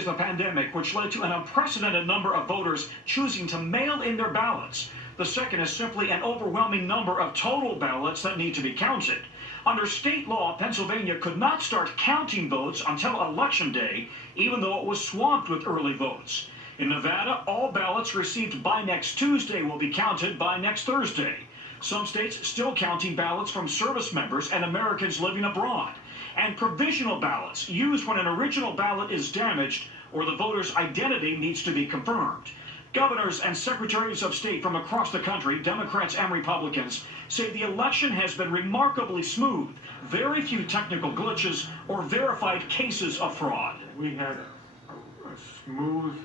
is the pandemic, which led to an unprecedented number of voters choosing to mail in their ballots. The second is simply an overwhelming number of total ballots that need to be counted. Under state law, Pennsylvania could not start counting votes until Election Day, even though it was swamped with early votes. In Nevada, all ballots received by next Tuesday will be counted by next Thursday. Some states still counting ballots from service members and Americans living abroad. And provisional ballots used when an original ballot is damaged or the voter's identity needs to be confirmed. Governors and secretaries of state from across the country, Democrats and Republicans, say the election has been remarkably smooth. Very few technical glitches or verified cases of fraud. We had a smooth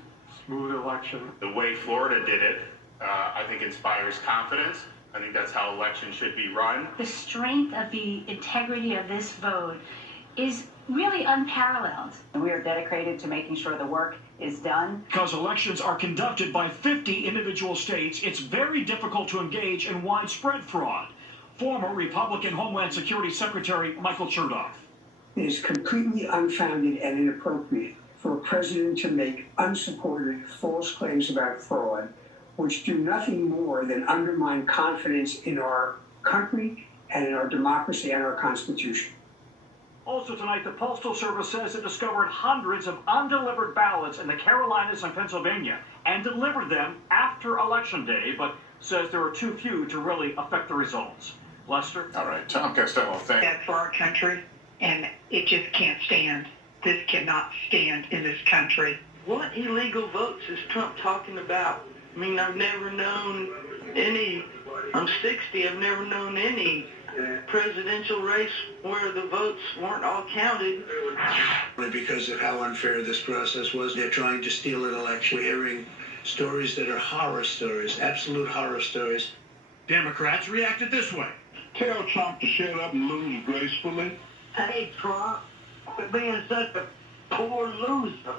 election. The way Florida did it, I think inspires confidence. I think that's how elections should be run. The strength of the integrity of this vote is really unparalleled. We are dedicated to making sure the work is done. Because elections are conducted by 50 individual states, it's very difficult to engage in widespread fraud. Former Republican Homeland Security Secretary Michael Chertoff. It is completely unfounded and inappropriate for a president to make unsupported false claims about fraud, which do nothing more than undermine confidence in our country and in our democracy and our Constitution. Also tonight, the Postal Service says it discovered hundreds of undelivered ballots in the Carolinas and Pennsylvania and delivered them after Election Day, but says there are too few to really affect the results. Lester? All right, Tom Costello, thank you. That's for our country, and it just can't stand. This cannot stand in this country. What illegal votes is Trump talking about? I mean, I've never known any, I'm 60, I've never known any presidential race where the votes weren't all counted. Because of how unfair this process was, they're trying to steal an election. We're hearing stories that are horror stories, absolute horror stories. Democrats reacted this way. Tell Trump to shut up and lose gracefully. Hey, Trump, for being such a poor loser.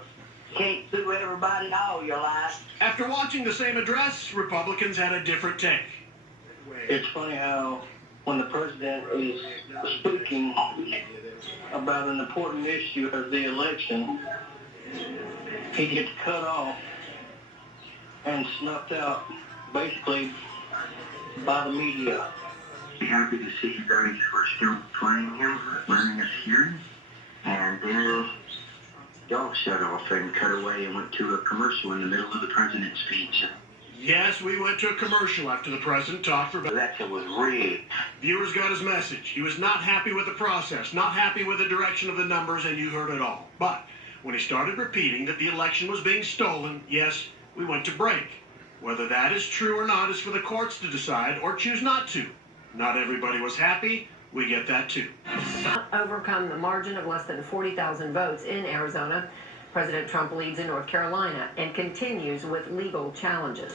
Can't sue everybody all your life. After watching the same address, Republicans had a different take. It's funny how when the president is speaking about an important issue of the election, he gets cut off and snuffed out basically by the media. Happy to see you guys were still playing him, learning his hearing, and then y'all shut off and cut away and went to a commercial in the middle of the president's speech. Yes, we went to a commercial after the president talked for... The election was rigged. Viewers got his message. He was not happy with the process, not happy with the direction of the numbers, and you heard it all. But when he started repeating that the election was being stolen, yes, we went to break. Whether that is true or not is for the courts to decide or choose not to. Not everybody was happy. We get that too. Overcome the margin of less than 40,000 votes in Arizona. President Trump leads in North Carolina and continues with legal challenges.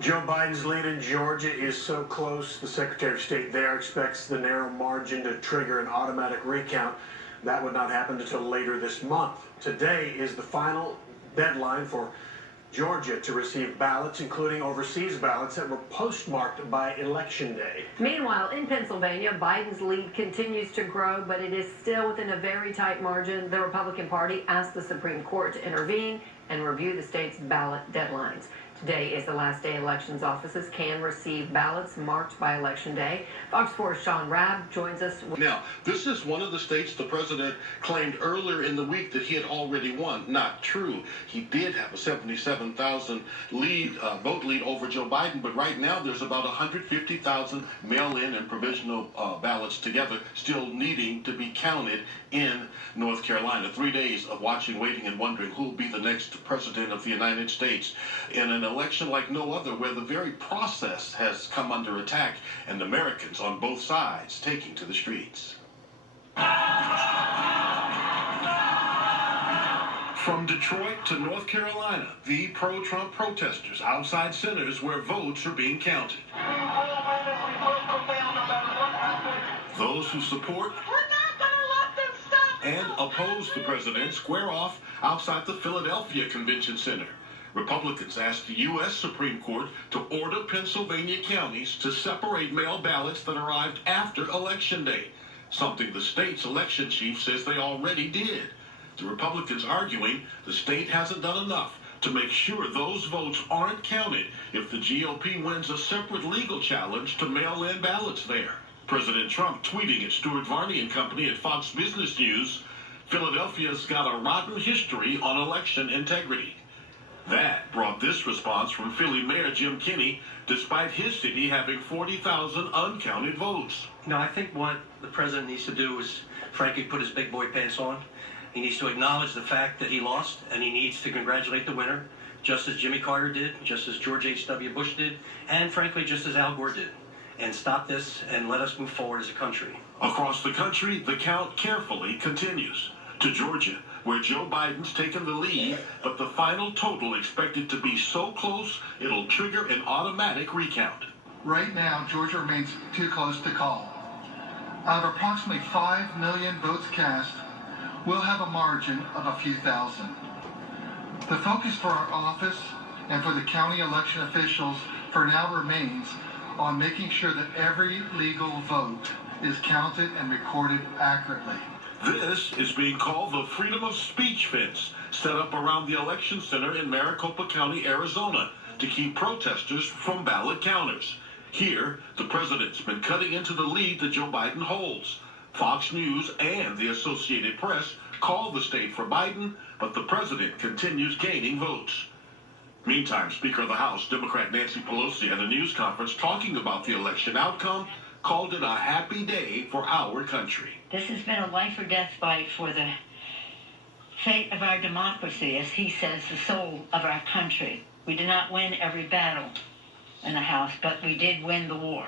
Joe Biden's lead in Georgia is so close, the Secretary of State there expects the narrow margin to trigger an automatic recount. That would not happen until later this month. Today is the final deadline for Georgia to receive ballots, including overseas ballots that were postmarked by Election Day. Meanwhile, in Pennsylvania, Biden's lead continues to grow, but it is still within a very tight margin. The Republican Party asked the Supreme Court to intervene and review the state's ballot deadlines. Today is the last day elections offices can receive ballots marked by Election Day. Fox 4's Sean Rabb joins us. Now, this is one of the states the president claimed earlier in the week that he had already won. Not true. He did have a 77,000 vote lead over Joe Biden, but right now there's about 150,000 mail-in and provisional ballots together still needing to be counted in North Carolina. 3 days of watching, waiting, and wondering who will be the next president of the United States in an election like no other, where the very process has come under attack and Americans on both sides taking to the streets. From Detroit to North Carolina, the pro-Trump protesters outside centers where votes are being counted. Those who support and oppose the president square off outside the Philadelphia Convention Center. Republicans asked the U.S. Supreme Court to order Pennsylvania counties to separate mail ballots that arrived after Election Day, something the state's election chief says they already did. the Republicans arguing the state hasn't done enough to make sure those votes aren't counted if the GOP wins a separate legal challenge to mail-in ballots there. President Trump tweeting at Stuart Varney and company at Fox Business News, Philadelphia's got a rotten history on election integrity. That brought this response from Philly Mayor Jim Kenney, despite his city having 40,000 uncounted votes. I think what the president needs to do is, frankly, put his big boy pants on. He needs to acknowledge the fact that he lost, and he needs to congratulate the winner, just as Jimmy Carter did, just as George H.W. Bush did, and frankly, just as Al Gore did. And stop this and let us move forward as a country. Across the country, the count carefully continues. To Georgia, where Joe Biden's taken the lead, but the final total expected to be so close, it'll trigger an automatic recount. Right now, Georgia remains too close to call. Out of approximately 5 million votes cast, we'll have a margin of a few thousand. The focus for our office and for the county election officials for now remains on making sure that every legal vote is counted and recorded accurately. This is being called the freedom of speech fence, set up around the election center in Maricopa County, Arizona, to keep protesters from ballot counters. Here, the president's been cutting into the lead that Joe Biden holds. Fox News and the Associated Press call the state for Biden, but the president continues gaining votes. Meantime, Speaker of the House, Democrat Nancy Pelosi, at a news conference talking about the election outcome, called it a happy day for our country. This has been a life or death fight for the fate of our democracy, as he says, the soul of our country. We did not win every battle in the House, but we did win the war.